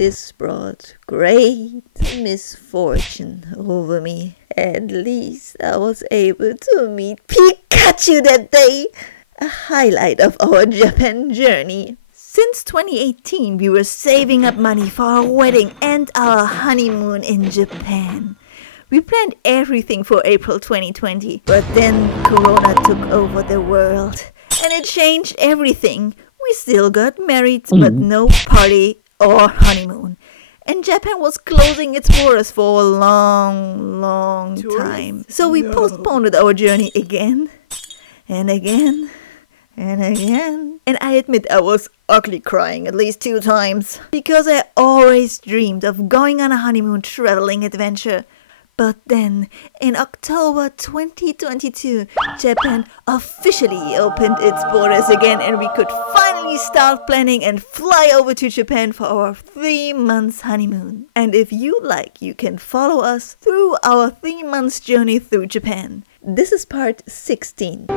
This brought great misfortune over me. At least I was able to meet Pikachu that day, a highlight of our Japan journey. Since 2018, we were saving up money for our wedding and our honeymoon in Japan. We planned everything for April 2020, but then Corona took over the world and it changed everything. We still got married, but no party or honeymoon. And Japan was closing its borders for a long time. So we postponed our journey again and again and again. And I admit I was ugly crying at least 2 times. Because I always dreamed of going on a honeymoon traveling adventure. But then, in October 2022, Japan officially opened its borders again and we could finally start planning and fly over to Japan for our 3 months honeymoon. And if you like, you can follow us through our 3 months journey through Japan. This is part 16.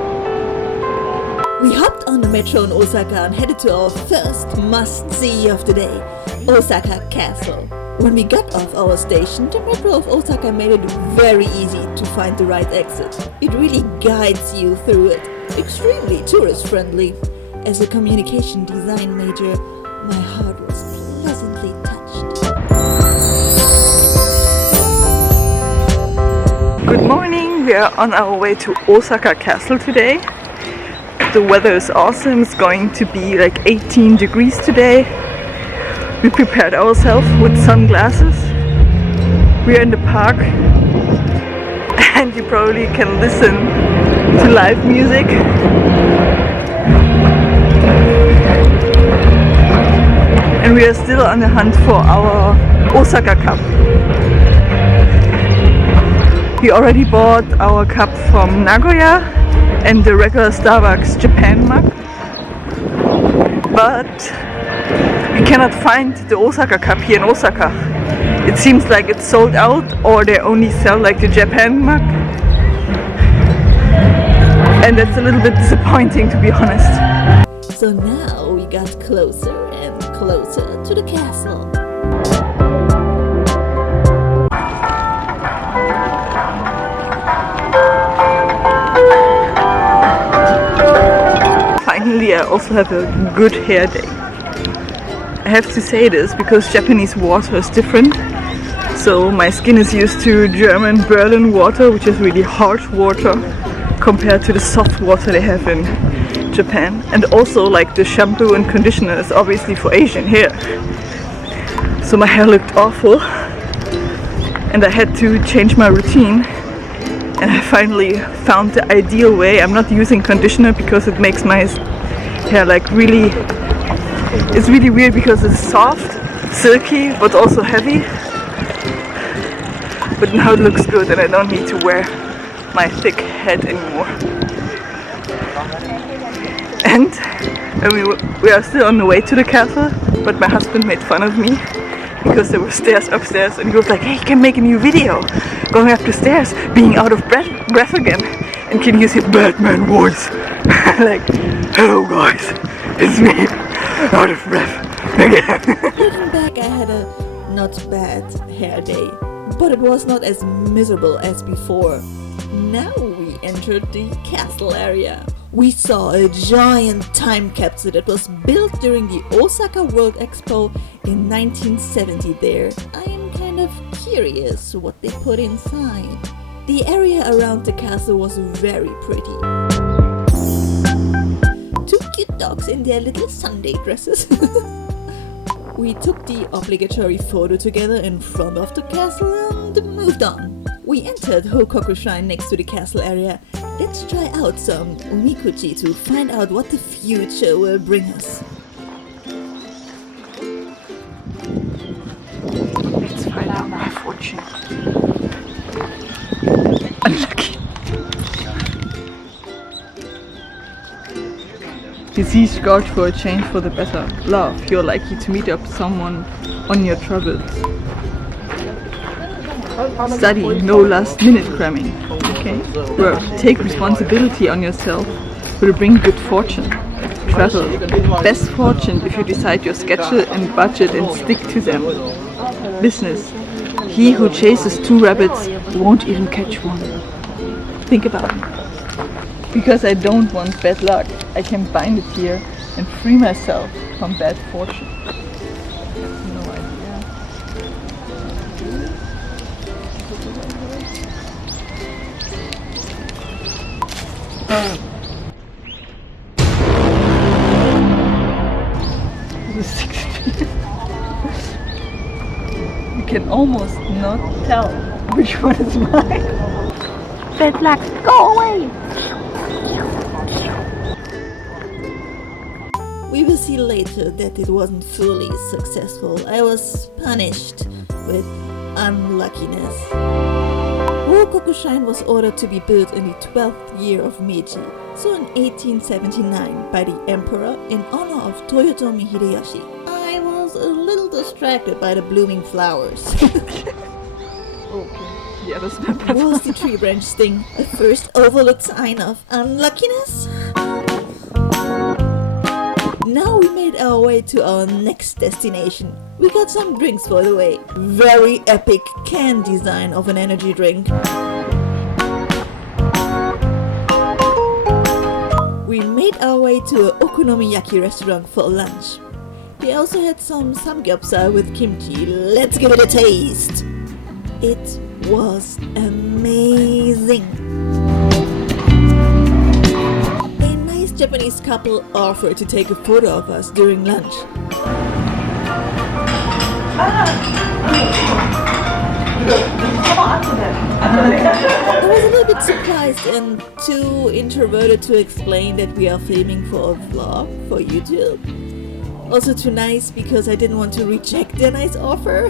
We hopped on the metro in Osaka and headed to our first must-see of the day, Osaka Castle. When we got off our station, the metro of Osaka made it very easy to find the right exit. It really guides you through it. Extremely tourist-friendly. As a communication design major, my heart was pleasantly touched. Good morning, we are on our way to Osaka Castle today. The weather is awesome, it's going to be like 18 degrees today. We prepared ourselves with sunglasses. We are in the park and you probably can listen to live music. And we are still on the hunt for our Osaka cup. We already bought our cup from Nagoya and the regular Starbucks Japan mug. But we cannot find the Osaka cup here in Osaka. It seems like it's sold out or they only sell like the Japan mug. And that's a little bit disappointing, to be honest. So now we got closer and closer to the castle. Finally, I also have a good hair day. I have to say this because Japanese water is different. So my skin is used to German Berlin water, which is really harsh water compared to the soft water they have in Japan. And also like the shampoo and conditioner is obviously for Asian hair. So my hair looked awful and I had to change my routine. And I finally found the ideal way. I'm not using conditioner because it makes my hair like really, it's really weird because it's soft, silky, but also heavy. But now it looks good and I don't need to wear my thick head anymore. And we are still on the way to the castle, but my husband made fun of me because there were stairs upstairs and he was like, hey, you can make a new video going up the stairs, being out of breath again, and can use your Batman voice. Like, hello guys, it's me, out of breath again. Looking back, I had a not bad hair day, but it was not as miserable as before. Now we entered the castle area. We saw a giant time capsule that was built during the Osaka World Expo in 1970 there. I am kind of curious what they put inside. The area around the castle was very pretty. 2 cute dogs in their little Sunday dresses. We took the obligatory photo together in front of the castle and moved on. We entered Hokoku Shrine next to the castle area. Let's try out some Omikuji to find out what the future will bring us. Let's find out my fortune. Unlucky. Disease scourge for a change for the better. Love, you're likely to meet up someone on your troubles. Study, no last minute cramming. Okay. Work, take responsibility on yourself. Will bring good fortune. travel. Best fortune if you decide your schedule and budget and stick to them. Business. He who chases 2 rabbits won't even catch one. Think about it. Because I don't want bad luck, I can bind it here and free myself from bad fortune. No idea. This is 16. You can almost not tell which one is mine. Bad luck, go away! We will see later that it wasn't fully successful. I was punished with unluckiness. Hokoku Shrine was ordered to be built in the 12th year of Meiji, so in 1879 by the emperor in honor of Toyotomi Hideyoshi. I was a little distracted by the blooming flowers. Okay, yeah, that's my bad. Was the tree branch thing a first overlooked sign of unluckiness? Now we made our way to our next destination. We got some drinks for the way. Very epic can design of an energy drink. We made our way to an Okonomiyaki restaurant for lunch. They also had some samgyeopsal with kimchi. Let's give it a taste. It was amazing. Japanese couple offered to take a photo of us during lunch. I was a little bit surprised and too introverted to explain that we are filming for a vlog for YouTube. Also too nice because I didn't want to reject their nice offer.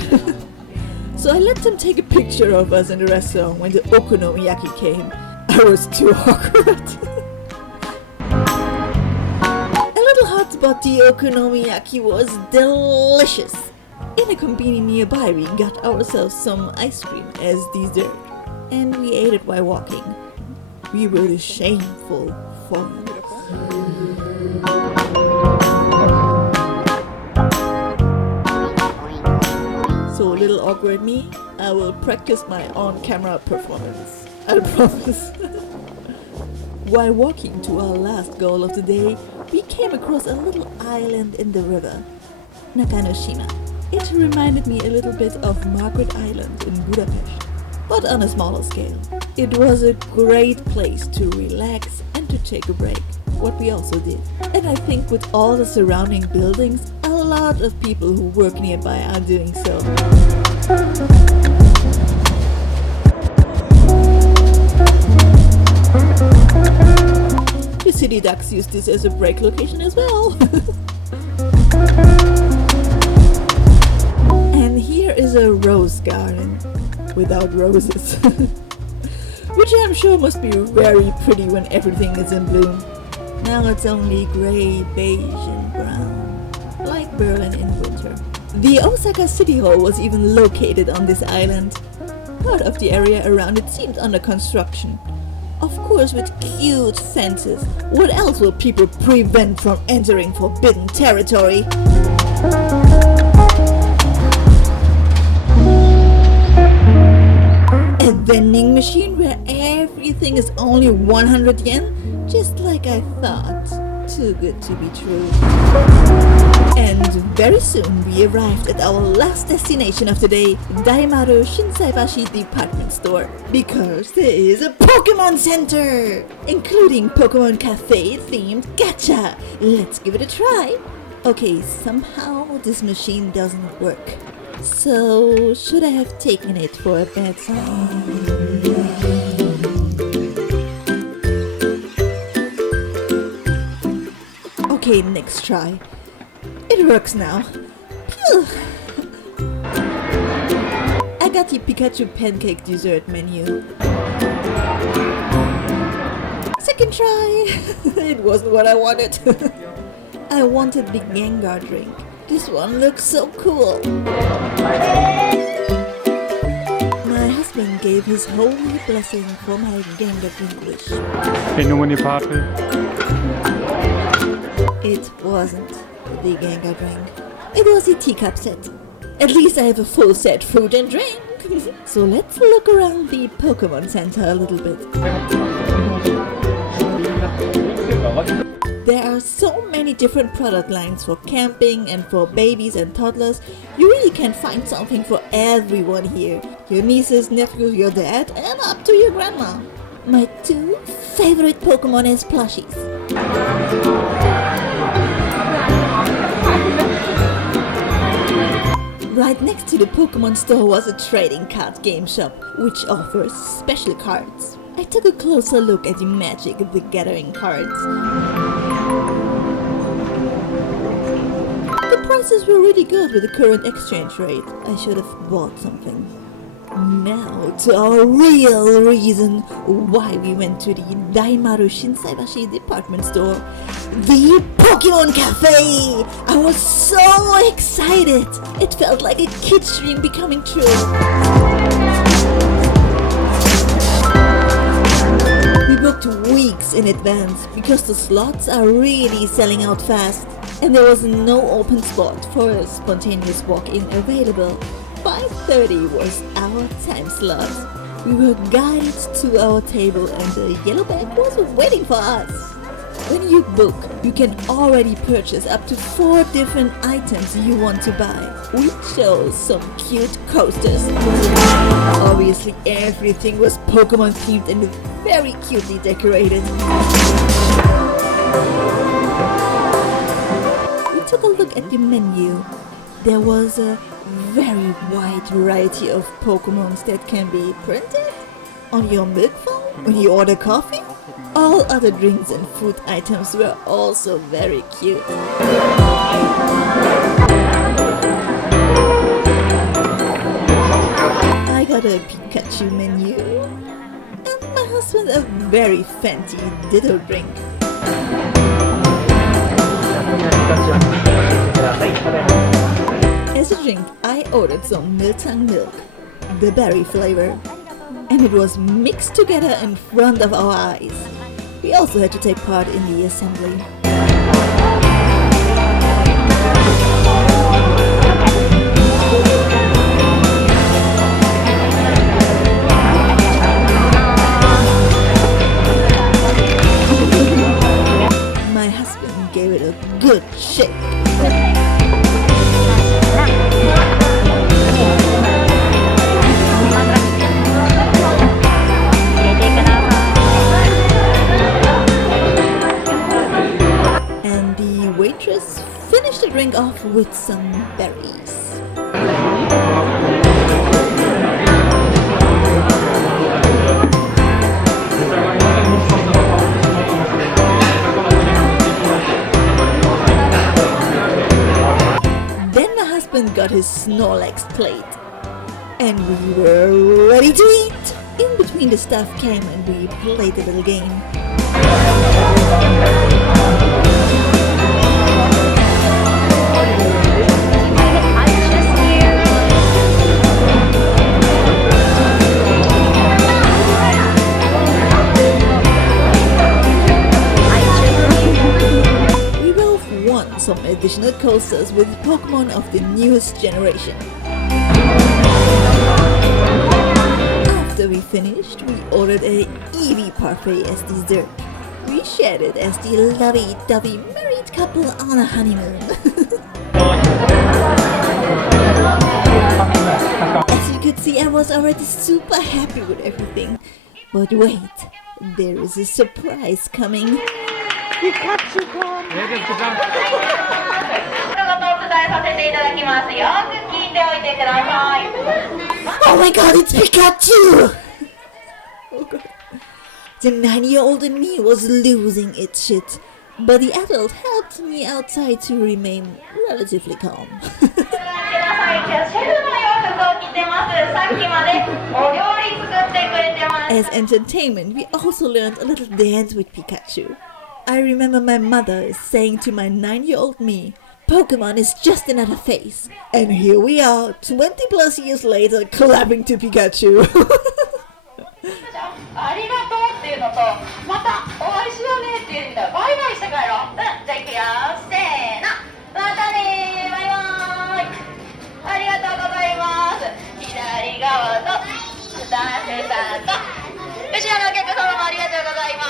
So I let them take a picture of us in the restaurant when the Okonomiyaki came. I was too awkward. But the Okonomiyaki was delicious. In a convenience nearby, we got ourselves some ice cream as dessert, and we ate it while walking. We were the shameful foreigners. So little awkward me, I will practice my on-camera performance. I promise. While walking to our last goal of the day, we came across a little island in the river, Nakanoshima. It reminded me a little bit of Margaret Island in Budapest, but on a smaller scale. It was a great place to relax and to take a break, what we also did. And I think with all the surrounding buildings, a lot of people who work nearby are doing so. The city ducks use this as a break location as well. And here is a rose garden without roses. Which I'm sure must be very pretty when everything is in bloom. Now it's only grey, beige and brown, like Berlin in winter. The Osaka City Hall was even located on this island. Part of the area around it seemed under construction. Of course with cute fences. What else will people prevent from entering forbidden territory? A vending machine where everything is only 100 yen? Just like I thought. Too good to be true. And very soon we arrived at our last destination of the day, Daimaru Shinsaibashi Department Store. Because there is a Pokémon Center! Including Pokémon Café themed Gacha! Let's give it a try! Okay, somehow this machine doesn't work. So, should I have taken it for a bad sign? Okay, next try. It works now. Phew. I got the Pikachu pancake dessert menu. Second try. It wasn't what I wanted. I wanted the Gengar drink. This one looks so cool. My husband gave his holy blessing for my Gengar drink wish. It wasn't the Gengar drink. It was a teacup set. At least I have a full set fruit and drink. So let's look around the Pokemon Center a little bit. There are so many different product lines for camping and for babies and toddlers. You really can find something for everyone here. Your nieces, nephews, your dad, and up to your grandma. My two favorite Pokemon as plushies. Right next to the Pokemon store was a trading card game shop, which offers special cards. I took a closer look at the Magic the Gathering cards. The prices were really good with the current exchange rate. I should have bought something. Now to our real reason why we went to the Daimaru Shinsaibashi Department Store, the Pokémon Café! I was so excited! It felt like a kid's dream becoming true. We booked weeks in advance because the slots are really selling out fast and there was no open spot for a spontaneous walk-in available. 5:30 was our time slot. We were guided to our table and the yellow bag was waiting for us. When you book, you can already purchase up to 4 different items you want to buy. We chose some cute coasters. Obviously everything was Pokemon themed and very cutely decorated. We took a look at the menu. There was a very wide variety of Pokemons that can be printed on your milk phone when you order coffee. All other drinks and food items were also very cute. I got a Pikachu menu and my husband a very fancy Ditto drink. As a drink, I ordered some Miltang milk, the berry flavor, and it was mixed together in front of our eyes. We also had to take part in the assembly. My husband gave it a good shake. And the waitress finished the drink off with some berries. Got his Snorlax plate and we were ready to eat. In between the stuff came and we played a little game. Some additional coasters with Pokemon of the newest generation. After we finished, we ordered a Eevee parfait as dessert. We shared it as the lovey-dovey married couple on a honeymoon. As you could see, I was already super happy with everything. But wait, there is a surprise coming. Pikachu come! Oh my god, it's Pikachu! Oh god. The 9-year-old in me was losing its shit, but the adult helped me outside to remain relatively calm. As entertainment, we also learned a little dance with Pikachu. I remember my mother saying to my 9-year-old me, Pokemon is just another phase. And here we are, 20 plus years later, clapping to Pikachu. とまたお会いしようねっていう意味だ。バイバイして帰ろう。じゃあ行くよ。せーの、またねー、バイバーイ。ありがとうございます。左側とスタッフさんと後ろのお客様もありがとうございま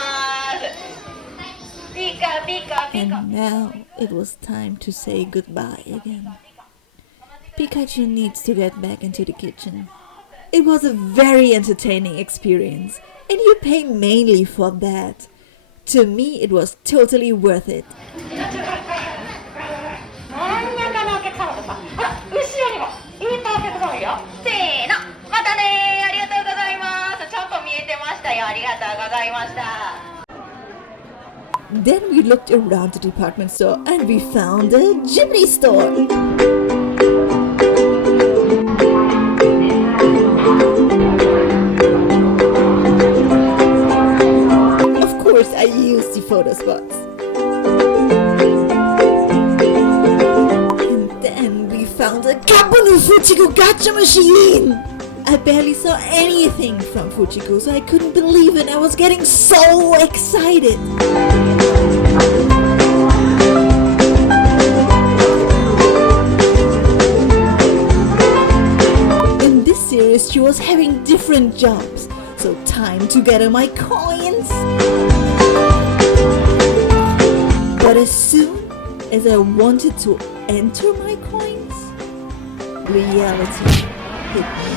す。ピカピカピカ。 And now it was time to say goodbye again. Pikachu needs to get back into the kitchen. It was a very entertaining experience, and you pay mainly for that. To me, it was totally worth it. 真ん中のお客様とさ、ほら後ろにもいっぱいお客様いるよ。せーの、またねー、ありがとうございます。ちゃんと見えてましたよ。ありがとうございました。 Then we looked around the department store and we found a Ghibli store. Of course, I used the photo spots. And then we found a Kappanu Fuchiku Gacha machine. I barely saw anything from Fuchiku, so I couldn't believe it. I was getting so excited. In this series, she was having different jobs, so time to gather my coins. But as soon as I wanted to enter my coins, reality hit me.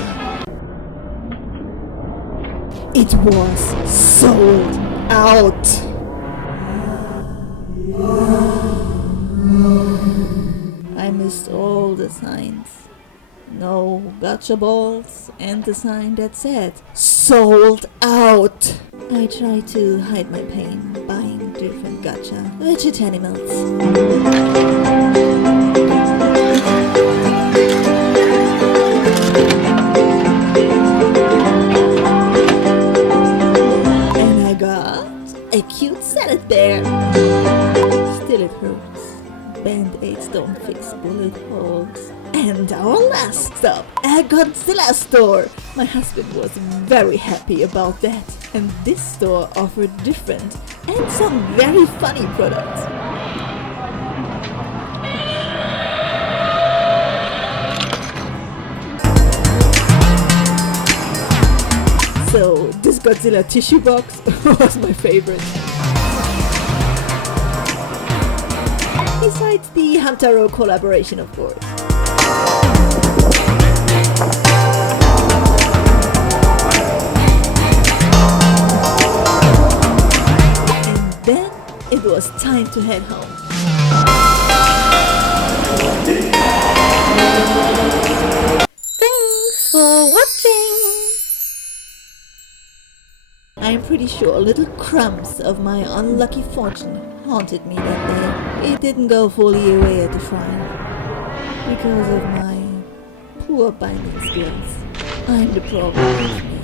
It was sold out. I missed all the signs. No gacha balls and the sign that said sold out. I tried to hide my pain buying different gacha vegetanimals. A cute salad bear. Still it hurts. Band-aids don't fix bullet holes. And our last stop, a Godzilla store. My husband was very happy about that. And this store offered different and some very funny products. So this Godzilla tissue box was my favorite. Besides the Hamtaro collaboration, of course. And then it was time to head home. Thanks for watching. I'm pretty sure little crumbs of my unlucky fortune haunted me that day. It didn't go fully away at the shrine because of my poor binding skills. I'm the problem.